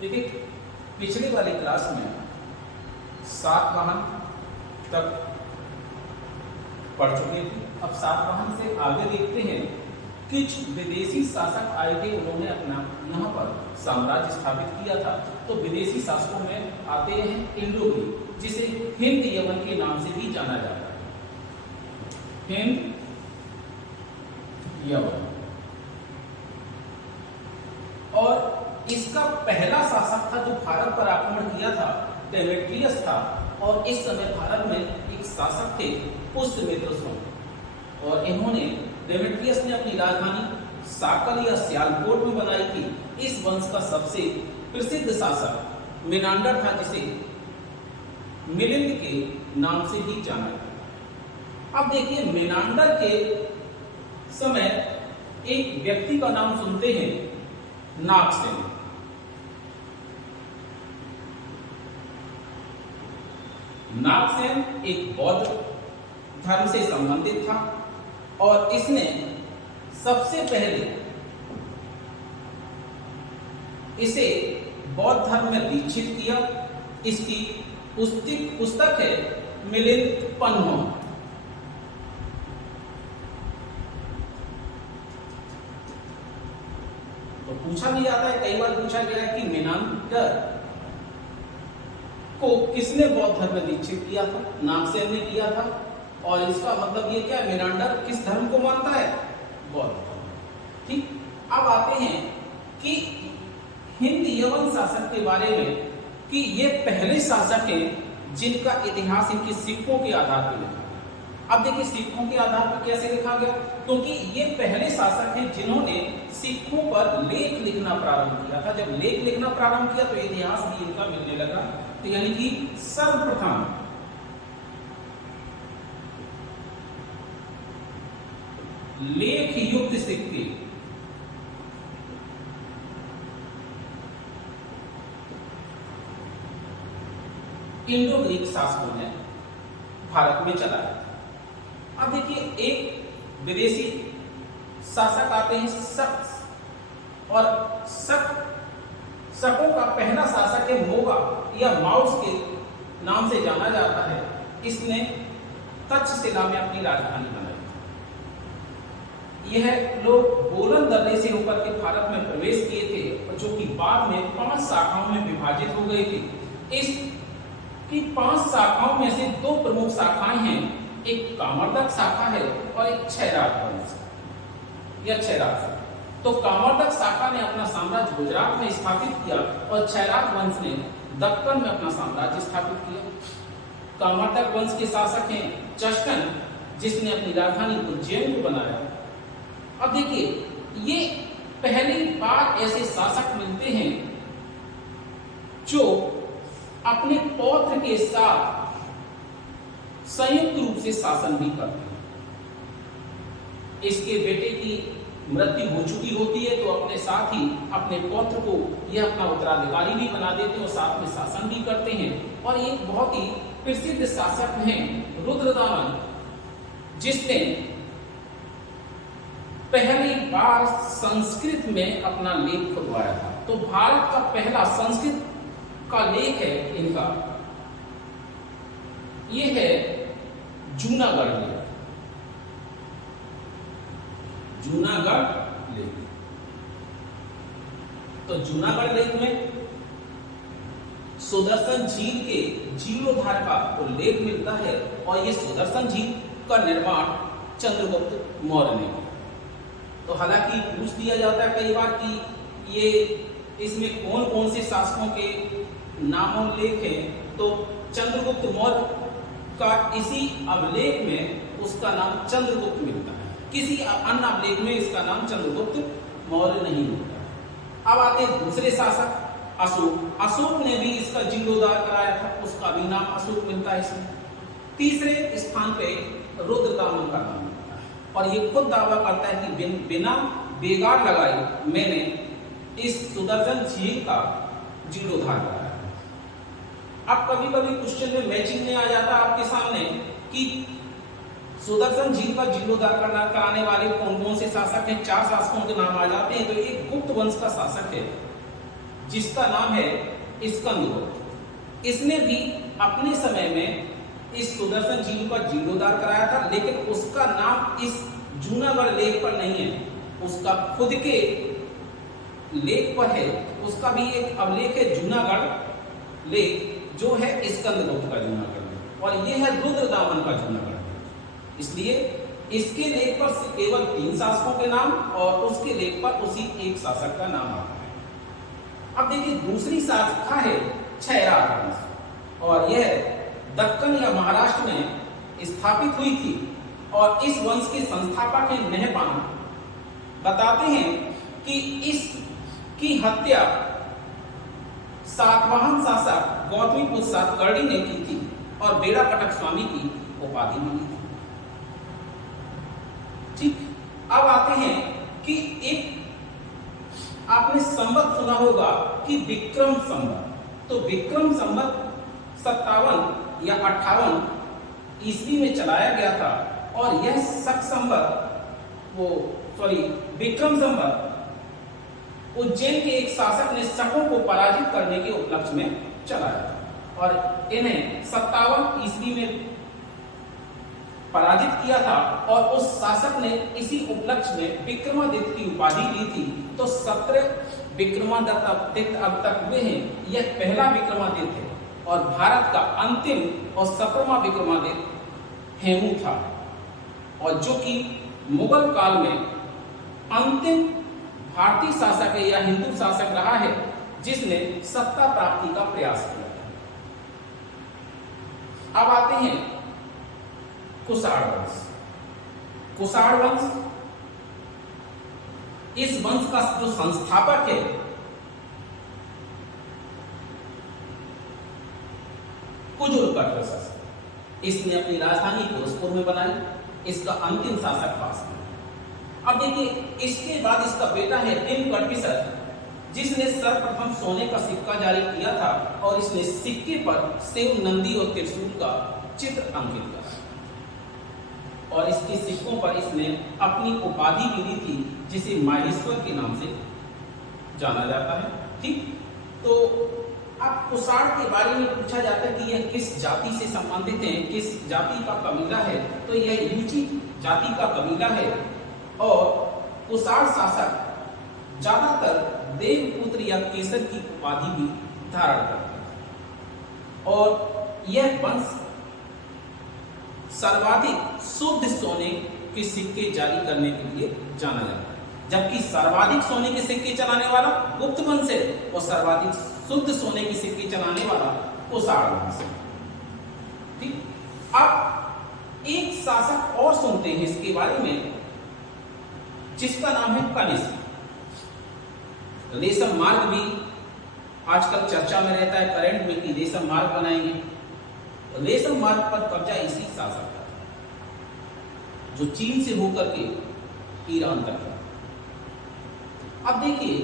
देखिए पिछले वाली क्लास में सातवाहन तक पढ़ चुके थे। अब सातवाहन से आगे देखते हैं कुछ विदेशी शासक आए थे, उन्होंने अपना यहाँ पर साम्राज्य स्थापित किया था। तो विदेशी शासकों में आते हैं इंडो ग्रीक, जिसे हिंद यवन के नाम से भी जाना जाता है। हिंद यवन। और इसका पहला शासक था जो भारत पर आक्रमण किया था, डेमेट्रियस था। और इस समय भारत में एक शासक थे पुष्यमित्र सोम, और इन्होंने डेमेट्रियस ने अपनी राजधानी साकल या सियालकोट में बनाई थी। इस वंश का सबसे प्रसिद्ध शासक मेनांडर था, जिसे मिलिंद के नाम से भी जाना जाता। अब देखिए मेनांडर के समय एक व्यक्ति का नाम सुनते हैं, नागसेन। नागसेन एक बौद्ध धर्म से संबंधित था और इसने सबसे पहले इसे बौद्ध धर्म में दीक्षित किया। इसकी पुस्तक है मिलिंद पन्हो। तो पूछा भी जाता है, कई बार पूछा गया है कि मेनांडर को किसने बौद्ध धर्म में दीक्षित किया था? नागसेन ने किया था। और इसका मतलब ये क्या है, मेनांडर किस धर्म को मानता है? बौद्ध धर्म। ठीक, अब आते हैं कि हिंद यवन शासक के बारे में, कि ये पहले शासक हैं जिनका इतिहास इनके सिक्कों के आधार पर लिखा गया। अब देखिए सिक्कों के आधार पर कैसे लिखा गया, क्योंकि ये पहले शासक हैं जिन्होंने सिक्कों पर लेख लिखना प्रारंभ किया था। जब लेख लिखना प्रारंभ किया तो इतिहास भी इनका मिलने लगा। तो यानी कि सर्वप्रथम लेख युक्त सिक्के इंडो ग्रीक शासकों ने भारत में चलाया। अब देखिए एक विदेशी शासक आते हैं शक, और शकों का पहला शासक है मोगा या माउस के नाम से जाना जाता है। इसने तक्षशिला में अपनी राजधानी बनाई। यह लोग बोलन दर्रे से होकर के भारत में प्रवेश किए थे, जो कि बाद में 5 शाखाओं में विभाजित हो गए थे। इसकी 5 शाखाओं में से 2 प्रमुख शाखाएं हैं, एक कामरदक शाखा है और एक क्षयराज वंश या क्षयराज। तो कामरदक शाखा ने अपना साम्राज्य गुजरात में स्थापित किया और क्षयराज वंश ने दक्कन में अपना साम्राज्य स्थापित किया। कामरदक वंश के शासक हैं चष्टन, जिसने अपनी राजधानी उज्जैन को बनाया। अब देखिए ये पहली बार ऐसे शासक मिलते हैं जो अपने पौत्र के साथ संयुक्त रूप से शासन भी करते हैं। इसके बेटे की मृत्यु हो चुकी होती है तो अपने साथ ही अपने पौत्र को यह अपना उत्तराधिकारी भी बना देते हैं और साथ में शासन भी करते हैं। और एक बहुत ही प्रसिद्ध शासक हैं रुद्रदामन, जिसने पहली बार संस्कृत में अपना लेख खुदवाया था। तो भारत का पहला संस्कृत का लेख है इनका, ये है जूनागढ़ लेख। जूनागढ़ लेख। तो जूनागढ़ लेख में सुदर्शन झील के जीर्णोद्धार का उल्लेख मिलता है, और ये सुदर्शन झील का निर्माण चंद्रगुप्त मौर्य ने किया। तो हालांकि पूछ दिया जाता है कई बार कि ये इसमें कौन कौन से शासकों के नामोल्लेख हैं, तो चंद्रगुप्त मौर्य का इसी अभिलेख में उसका नाम चंद्रगुप्त मिलता है, किसी अन्य अभिलेख में इसका नाम चंद्रगुप्त मौर्य नहीं मिलता है। अब आते हैं दूसरे शासक अशोक। अशोक ने भी इसका जीर्णोद्धार कराया था, उसका भी नाम अशोक मिलता है इसमें। तीसरे स्थान पे रुद्रदामन का नाम मिलता है, और ये खुद दावा करता है कि बिना बेगार लगाए मैंने इस सुदर्शन झील का जीर्णोद्धार कराया। अब कभी कभी क्वेश्चन में मैचिंग में आ जाता है आपके सामने कि सुदर्शन झील का जीर्णोद्धार कराने वाले कौन कौन से शासक हैं। 4 शासकों के नाम आ जाते हैं। तो एक गुप्त वंश का शासक है जिसका नाम है स्कंदगुप्त। इसने भी अपने समय में इस सुदर्शन झील का जीर्णोद्धार कराया था, लेकिन उसका नाम इस जूनागढ़ लेक पर नहीं है, उसका खुद के लेक पर है। उसका भी एक अभिलेख है जूनागढ़ लेक, जो है स्कंदगुप्त का जूनागढ़ लेक, और यह है रुद्रदामन का जूनागढ़ लेक। इसलिए इसके लेख पर केवल 3 शासकों के नाम और उसके लेख पर उसी एक शासक का नाम आता है। अब देखिए दूसरी शाखा है छैराट वंश, और यह दक्कन या महाराष्ट्र में स्थापित हुई थी। और इस वंश के संस्थापक हैं मेहपान। बताते हैं कि इसकी हत्या सातवाहन शासक गौतमीपुत्र सातकर्णी ने की थी और बेड़ा कटक स्वामी की उपाधि मिली थी। ठीक, अब आते हैं कि एक आपने संवत सुना होगा कि विक्रम संवत। तो विक्रम संवत 57 या 58 ईस्वी में चलाया गया था, और यह शक संवत विक्रम संवत उज्जैन के एक शासक ने शकों को पराजित करने के उपलक्ष्य में चलाया था, और इन्हें 57 ईस्वी में पराजित किया था। और उस शासक ने इसी उपलक्ष्य में विक्रमादित्य की उपाधि ली थी। तो 17 विक्रमादित्य अब तक हुए हैं, यह पहला विक्रमादित्य है, और भारत का अंतिम और 17वां विक्रमादित्य हेमू था, और जो कि मुगल काल में अंतिम भारतीय शासक है या हिंदू शासक रहा है जिसने सत्ता प्राप्ति का प्रयास किया। अब आते हैं कुषाण वंश। कुषाण वंश, इस वंश का जो संस्थापक है कुजुरकर्क शासक, इसने अपनी राजधानी भोजपुर में बनाई। इसका अंतिम शासक पास था। अब देखिए इसके बाद इसका बेटा है भीमकटपिसर, जिसने सर्वप्रथम सोने का सिक्का जारी किया था, और इसने सिक्के पर सेव, नंदी और त्रिशूल का चित्र अंकित किया, और इसके सिक्कों पर इसने अपनी उपाधि भी दी थी, जिसे माहेश्वर के नाम से जाना जाता है। ठीक, तो अब कुषाण के बारे में पूछा जाता है कि यह किस जाति से संबंधित है, किस जाति का कबीला है। तो यह यूची जाति का कबीला है, और कुषाण शासक ज्यादातर देवपुत्र या केसर की उपाधि भी धारण करते हैं, और यह वंश सर्वाधिक शुद्ध सोने के सिक्के जारी करने के लिए जाना जाता है। जबकि सर्वाधिक सोने के सिक्के चलाने वाला गुप्त वंश है, और सर्वाधिक शुद्ध सोने के सिक्के चलाने वाला कुषाण वंश है। ठीक, अब एक शासक और सुनते हैं इसके बारे में, जिसका नाम है कनिष्क। रेशम मार्ग भी आजकल चर्चा में रहता है करंट में कि रेशम मार्ग बनाएंगे। रेशम मार्ग पर कब्जा इसी शासक का था, जो चीन से होकर के ईरान तक था। अब देखिए,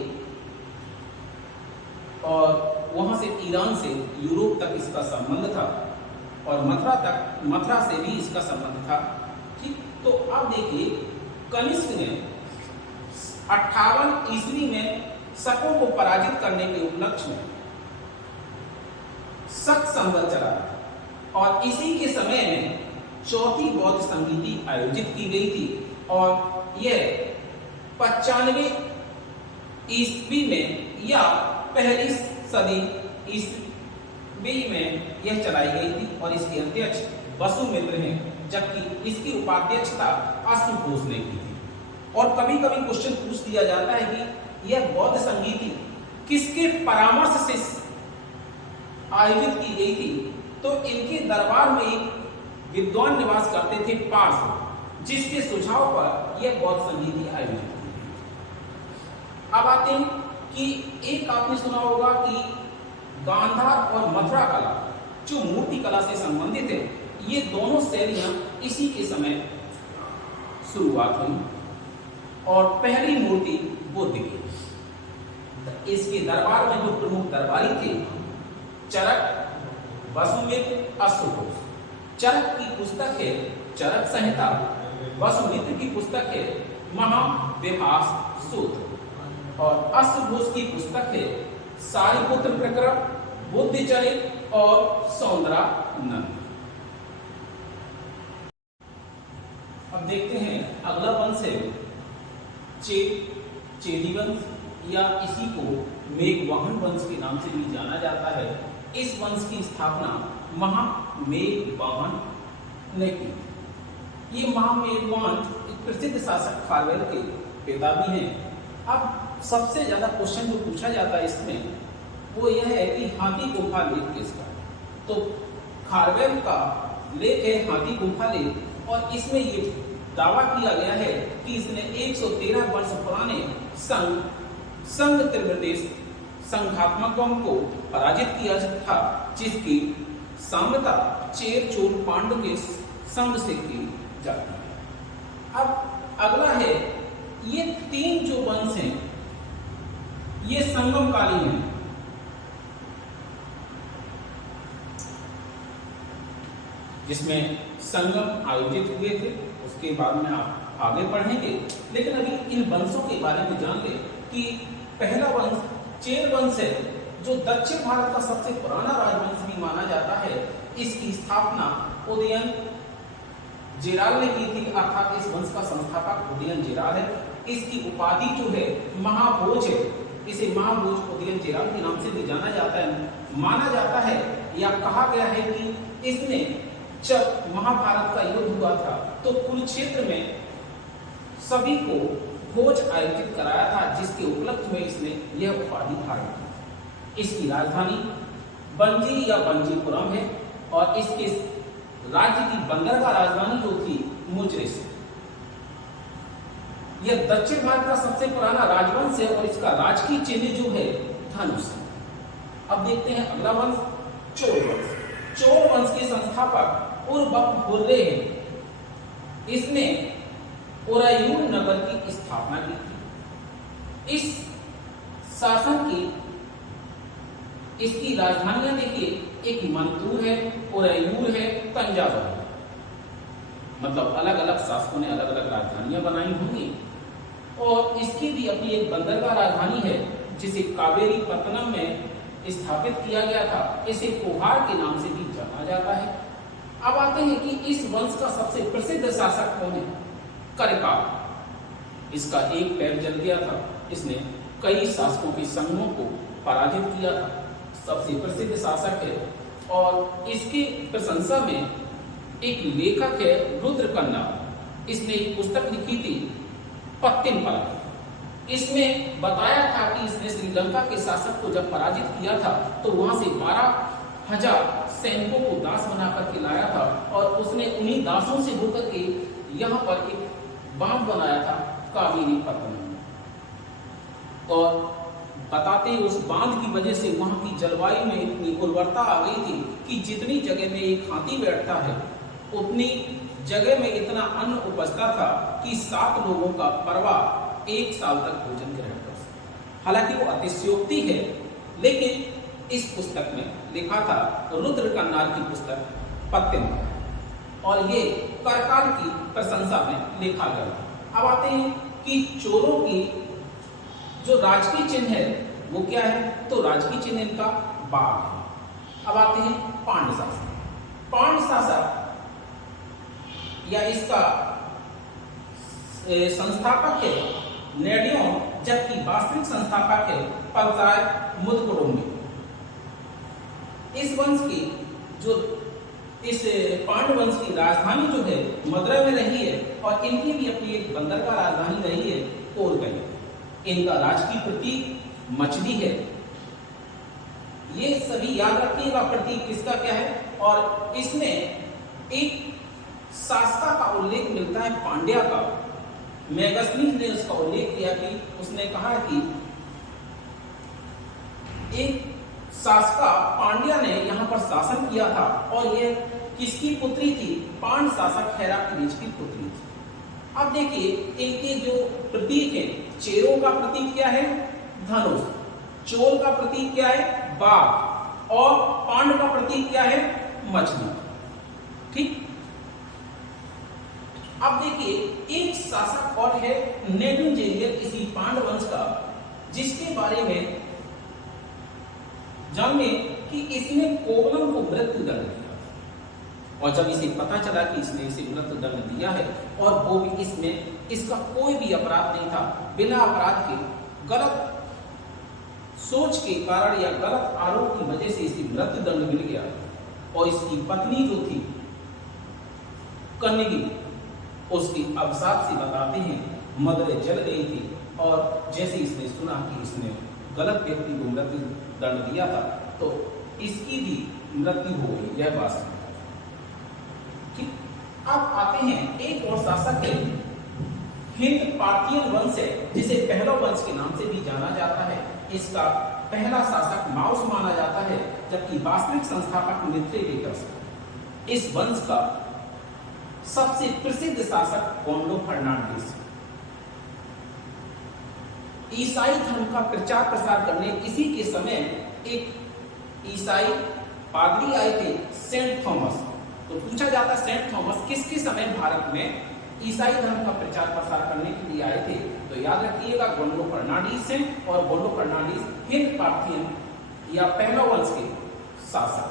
और वहां से ईरान से यूरोप तक इसका संबंध था, और मथुरा से भी इसका संबंध था। ठीक, तो अब देखिए कनिष्क ने 58 ईस्वी में शकों को पराजित करने के उपलक्ष्य में शक संवत चलाया, और इसी के समय में चौथी बौद्ध संगीति आयोजित की गई थी, और यह 95 ईस्वी में या पहली सदी ईस्वी में यह चलाई गई थी, और इसके अध्यक्ष वसुमित्र हैं, जबकि इसकी उपाध्यक्षता अश्वघोष ने की थी। और कभी कभी क्वेश्चन पूछ दिया जाता है कि यह बौद्ध संगीति किसके परामर्श से आयोजित की गई थी। तो इनके दरबार में एक विद्वान निवास करते थे पार्थ, जिसके सुझाव पर यह बौद्ध संगीति आयोजित की गई। अब आते हैं कि एक आपने सुना होगा कि गांधार और मथुरा कला, जो मूर्ति कला से संबंधित है, ये दोनों शैलियां इसी के समय शुरुआत हुई, और पहली मूर्ति बुद्ध की। इसके दरबार में जो प्रमुख दरबारी थे, चरक, वसुमित्र, अश्वघोष। चरक की पुस्तक है चरक संहिता, वसुमित्र की पुस्तक है महाविभास सूत्र, और अश्वघोष की पुस्तक है सारिपुत्र प्रकरण, बुद्धिचरित और सौंदरानंद। अब देखते हैं अगला वंश है चेदी वंश, या इसी को मेघवाहन वंश के नाम से भी जाना जाता है। इस वंश की स्थापना महामेघवाहन ने की। ये महामेघवाहन एक प्रसिद्ध शासक खारवेल के पिता भी हैं। अब सबसे ज्यादा क्वेश्चन जो पूछा जाता है इसमें वो यह है कि हाथी गुफा लेख किसका। तो खारवेल का लेख है हाथी गुफा लेख, और इसमें ये दावा किया गया है कि इसने 113 वर्ष पुराने संघ त्रिप्रदेश संघात्मकों को पराजित किया था, जिसकी सामता चेर चोल पांडु के संघ से की जाती है। अब अगला है, ये तीन जो वंश हैं ये संगमकालीन हैं। जिसमें संगम आयोजित हुए थे, उसके बाद में आप आगे पढ़ेंगे। लेकिन अभी इन वंशों के बारे में जान लें कि पहला वंश चेर वंश है, जो दक्षिण भारत का सबसे पुराना राजवंश भी माना जाता है। इसकी स्थापना उदयन जेराल ने की थी, अर्थात इस वंश का संस्थापक उदयन जेराल है। इसकी उपाधि जो है महाभोज है, इसे महाभोज उदयन जेराल के नाम से भी जाना जाता है। माना जाता है या कहा गया है कि इसने जब महाभारत का युद्ध हुआ था तो कुरुक्षेत्र में सभी को भोज आयोजित कराया था, जिसके उपलक्ष्य में इसने यह उपाधि धारण की। इसकी राजधानी बंजी या बंजीपुरम है, और इसके राज्य की बंदरगाह राजधानी जो थी मुजरिस। यह दक्षिण भारत का सबसे पुराना राजवंश है, और इसका राजकीय चिन्ह जो है धनुष। अब देखते हैं अगला वंश चोल वंश। चोल वंश के संस्थापक उर्वक हुर्रे हैं। इसने उरैयूर नगर की स्थापना की थी। इस शासन की इसकी राजधानियां देखिए, एक मंतूर है, उरैयूर है, तंजावुर है। मतलब अलग अलग शासकों ने अलग अलग राजधानियां बनाई होंगी। और इसकी भी अपनी एक बंदरगाह राजधानी है, जिसे कावेरी पत्तनम में स्थापित किया गया था। इसे कोहार के नाम से भी जाना जाता है। अब आते हैं कि इस वंश का सबसे प्रसिद्ध शासक कौन है? करकाल। इसका एक पैर जल गया था, इसने कई शासकों के संघों को पराजित किया था। सबसे प्रसिद्ध शासक है, और इसकी प्रशंसा में एक लेखक है रुद्रकन्ना। इसने एक पुस्तक लिखी थी पत्तिनपला। इसमें बताया था कि इसने श्रीलंका के शासक को जब पराजित किया था तो वहां से 12,000 सैनिकों को दास बना करके लाया था, और उसने उन्हीं दासों से होकर के यहाँ पर एक बांध बनाया था कावेरी पत्तनम। और बताते हैं उस बांध की वजह से वहां की जलवायु में इतनी उर्वरता आ गई थी कि जितनी जगह में एक हाथी बैठता है उतनी जगह में इतना अन्न उपजता था कि 7 लोगों का परिवार 1 साल तक भोजन ग्रहण कर सकता। हालांकि वो अतिशयोक्ति है, लेकिन इस पुस्तक में लिखा था, रुद्रकन्ना की पुस्तक पत्तिनपला, और ये करकाल की प्रशंसा में लिखा गया। अब आते हैं कि चोलों की जो राजकीय चिन्ह है वो क्या है? तो राजकीय चिन्ह इनका बाघ है। अब आते हैं पांड्य शासक। पांड्य शासक या इसका संस्थापक है नेडियों, जबकि वास्तविक संस्थापक है पलताय मुदकुडुम्बी। इस वंश की जो इस पांड्य वंश की राजधानी जो है मदुरै में रही है, और इनकी भी अपनी एक बंदरगाह राजधानी रही है कोरगई। इनका राजकीय प्रतीक मछली है। ये सभी याद रखिएगा प्रतीक किसका क्या है। और इसमें एक शासका का उल्लेख मिलता है पांड्या का। मेगस्थनीज ने उसका उल्लेख किया कि उसने कहा कि एक शासका पांड्या ने यहाँ पर शासन किया था, और ये किसकी पुत्री थी? पांड्य शासक हेराक्लीज की पुत्री थी। अब देखिए इनके जो प्रतीक है, चेरों का प्रतीक क्या है? धनुष। चोल का प्रतीक क्या है? बाघ। और पांड्य का प्रतीक क्या है? मछली। ठीक। अब देखिए एक शासक और है नेडुंजेरियल इसी पांड्य वंश का, जिसके बारे में जानिए कि इसने कोवलम को मृत्यु दंड दिया, और जब इसे पता चला कि इसने इसे मृत्यु दंड दिया है और वो भी इसमें इसका कोई भी अपराध नहीं था, बिना अपराध के गलत सोच के कारण या गलत आरोप की वजह से इसे मृत्यु दंड मिल गया, और इसकी पत्नी जो थी कन्यगी, उसकी अवसाद से बताते हैं मदरें जल गई थी, और जैसे इसने सुना कि इसने गलत व्यक्ति को मृत्यु दंड दिया था तो इसकी भी मृत्यु हो गई। यह बात ठीक। अब आते हैं एक और शासक है, हिंद पार्थियन वंश है, जिसे पहला वंश के नाम से भी जाना जाता है। इसका पहला शासक माउस माना जाता है, जबकि वास्तविक संस्थापक मित्रेडेटस। इस वंश का सबसे प्रसिद्ध शासक गोंडो फर्नांडिस। ईसाई धर्म का प्रचार प्रसार करने इसी के समय एक ईसाई पादरी आए थे, सेंट थॉमस। तो पूछा जाता सेंट थॉमस किसके समय भारत में ईसाई धर्म का प्रचार प्रसार करने के लिए आए थे? तो याद रखिएगा गोंडो फर्नांडिस हैं, और गोंडो फर्नांडिस हिंद पार्थियन या पहला वंश के शासक।